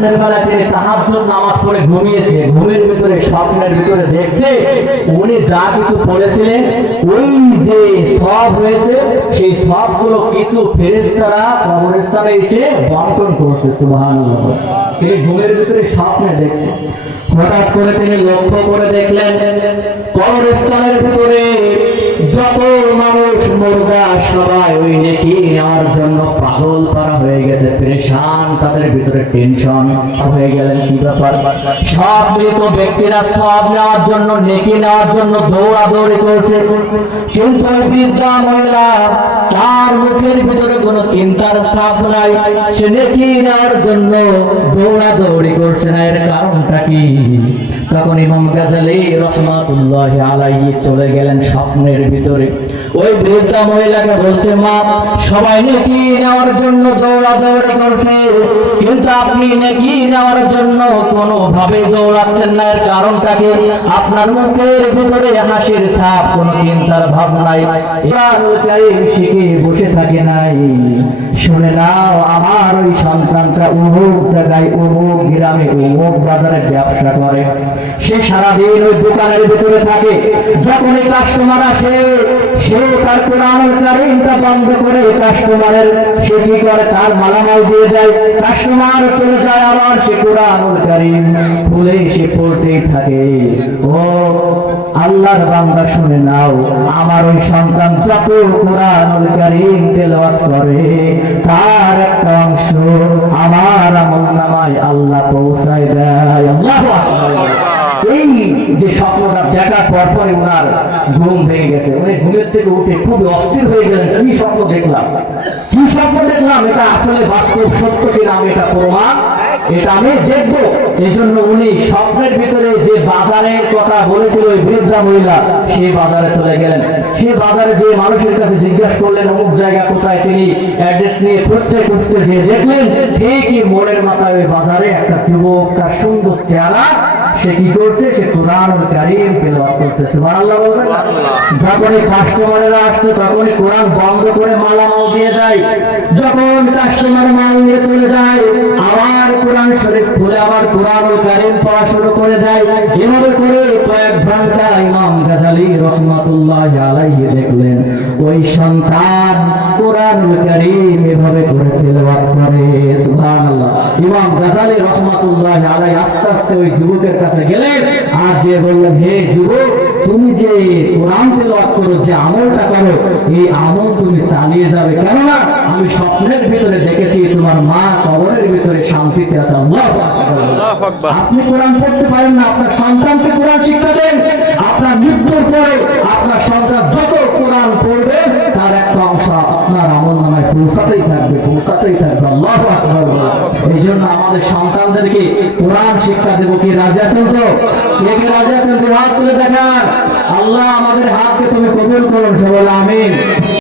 রাতের বেলা তিনি তাহাজ্জুদ নামাজ পড়ে ঘুমিয়েছে, ঘুমের ভিতরে স্বপ্নের ভিতরে দেখছে উনি যা কিছু পড়েছিলেন ওই যে সব হয়েছে সেই সবগুলো কিছু ফেরেশতারা কবরস্থানে এসে বন্টন করছে। সুবহানাল্লাহ। তিনি ঘুমের ভিতরে স্বপ্নে দেখছে। হঠাৎ করে তিনি লক্ষ্য করে দেখলেন কবরস্থানের ভিতরে যত মানুষ মুর্দা সবাই ওই নেকি নেওয়ার জন্য পাগল করা হয়ে গেছে, পেরেশান, তাদের ভিতরে টেনশন হয়ে গেলেন। কি ব্যাপার? সব মৃত ব্যক্তিরা সব নেওয়ার জন্য, নেকি নেওয়ার জন্য দৌড়াদৌড়ি করছে, কিন্তু ওই বৃদ্ধা মহিলা তার মুখের ভিতরে কোনো চিন্তার ছাপ নাই, সে নেকি নেওয়ার জন্য দৌড়াদৌড়ি করছে না। এর কারণটা কি? তখন ইমাম গাজালি রাহমাতুল্লাহি আলাইহি চলে গেলেন স্বপ্নের ভিতরে, ওই বৃদ্ধা মহিলাকে বলছে, মা, সবাই নেকি নেওয়ার জন্য দৌড়াদৌড়ি করছে, কিন্তু আপনি নেকি নেওয়ার জন্য কোনোভাবে দৌড়াচ্ছেন না। এর কারণটা কি? আপনার মুখের ভিতরে হাসির ছাপ, কোনো চিন্তার ভাব নাই, শিখে বসে থাকে নাই। শুনে নাও, আমার ওই সন্তানটা অমুক জায়গায়, অমুক গ্রামে, অমুক বাজারে ব্যবসা করে, সে সারাদিন ওই দোকানের ভিতরে থাকে, যখনই কাস্টমার আসে সে তার কোরআনুল কারীমটা বন্ধ করে কাস্টমারের সে কি করে, তার মালামাল দিয়ে দেয়, কাস্টমার চলে যায়, আবার সে কোরআনুল কারীম খুলে সে পড়তেই থাকে। ও আল্লাহর বান্দা, শুনে নাও, আমার ওই সন্তান যত কোরআনুল কারীম তেলাওয়াত করে তার একটা অংশ আমার আমলনামায় আল্লাহ পৌঁছায় দেয়। আল্লাহু আকবার। এই যে স্বপ্নটা দেখার পরপরই ওনার ঘুম ভেঙে গেছে। উনি ঘুমের থেকে উঠে খুব অস্থির হয়ে গেলেন, কি স্বপ্ন দেখলাম, কি স্বপ্ন দেখলাম, এটা আসলে বাস্তব সত্য কিনা আমি এটা প্রমাণ, এটা আমি দেখবো। এই জন্য উনি স্বপ্নের ভিতরে যে বাজারের কথা বলেছিল ওই বৃদ্ধা মহিলা, সেই বাজারে চলে গেলেন। সে বাজারে যে মানুষের কাছে জিজ্ঞাসা করলেন অমুক জায়গা কোথায়, তিনি অ্যাড্রেস নিয়ে খুঁজতে খুঁজতে যে দেখলেন ঠিকই মোড়ের মাথায় ওই বাজারে একটা যুবক, তার সুন্দর চেহারা, সে কি করছে, সে কোরআনুল কারীম তেলাওয়াত করছে। সুবহানাল্লাহ বলবেন। যখনই কাস্টমাররা আসছে তখনই কোরআন বন্ধ করে মালামাল দিয়ে দেয়, যখন কাস্টমার মাল নিয়ে চলে যায় আবার কোরআন শরীফ খুলে আবার কোরআনুল কারীম পড়া শুরু করে দেয়। এভাবে করে কয়েক ঘন্টা ইমাম গাজালি রাহমাতুল্লাহি আলাইহি দেখলেন ওই সন্তান কোরআনুল কারীম এভাবে করে তেলাওয়াত করে। সুবহানাল্লাহ। ইমাম গাজালি রাহমাতুল্লাহি আলাইহি আস্তে আস্তে ওই যুবকের কাছে গেলেন আর যে বললেন, হে যুবক, তুমি যে কোরআন তেলাওয়াত করো, যে আমলটা করো, এই আমল তুমি চালিয়ে যাবে, কেননা আমি স্বপ্নের ভিতরে দেখেছি তোমার মা কবরের ভিতরে শান্তিতে আছে। আল্লাহু আকবার। আপনি কোরআন পড়তে পারেন না, আপনার সন্তানকে কোরআন শিক্ষা দেন। আপনার মৃত্যুর পরে আপনার সন্তান যত কোরআন পড়বে তার একটা অংশ আপনার আমলনামায় পৌঁছাতেই থাকবে, পৌঁছাতেই থাকবে। আল্লাহু আকবার। এই জন্য আমাদের সন্তানদেরকে কোরআন শিক্ষা দেবো। কি রাজি আছেন তো? কে কে রাজি আছেন? হাত তুলে দেখান। আল্লাহ আমাদের হাতকে তুমি কবুল করুন, সবাই আমিন।